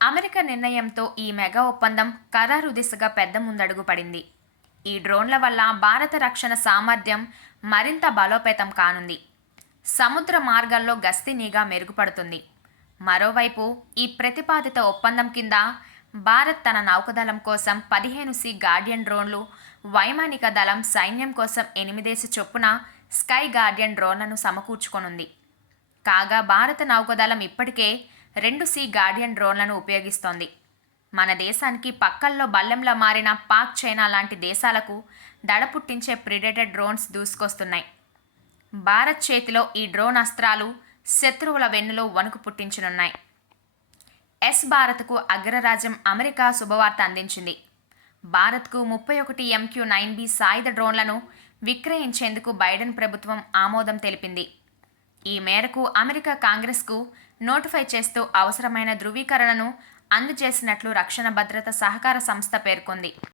America నిర్ణయంతో ఈ mega ఒప్పందం ఖరారు దిశగా పెద్ద ముందడుగు పడింది. ఈ డ్రోన్ల వల్ల భారత రక్షణ సామర్థ్యం మరింత బలోపేతం కానుంది. సముద్ర మార్గాల్లో గస్తీ నిఘా మెరుగుపడుతుంది. మరోవైపు ఈ ప్రతిపాదిత ఒప్పందం కింద భారత్ తన నౌకాదళం కోసం 15 గార్డియన్ డ్రోన్లు, వైమానిక దళం సైన్యం కోసం 8 చొప్పున స్కై గార్డియన్ డ్రోన్లను సమకూర్చుకొనుంది. కాగా భారత నౌకాదళం ఇప్పటికే 2 గార్డియన్ డ్రోన్లను ఉపయోగిస్తోంది. మన దేశానికి పక్కల్లో బల్లెంలా మారిన పాక్, చైనా లాంటి దేశాలకు దడ పుట్టించే ప్రిడేటర్ డ్రోన్స్ దూసుకొస్తున్నాయి. భారత్ చేతిలో ఈ డ్రోన్ అస్త్రాలు శత్రువుల వెన్నులో వణుకు పుట్టించనున్నాయి. భారత్కు అగ్రరాజ్యం అమెరికా శుభవార్త అందించింది. భారత్కు 31 MQ-9B సాయుధ డ్రోన్లను విక్రయించేందుకు బైడెన్ ప్రభుత్వం ఆమోదం తెలిపింది. ఈ మేరకు అమెరికా కాంగ్రెస్కు నోటిఫై చేస్తూ అవసరమైన ధృవీకరణను అందజేసినట్లు రక్షణ భద్రత సహకార సంస్థ పేర్కొంది.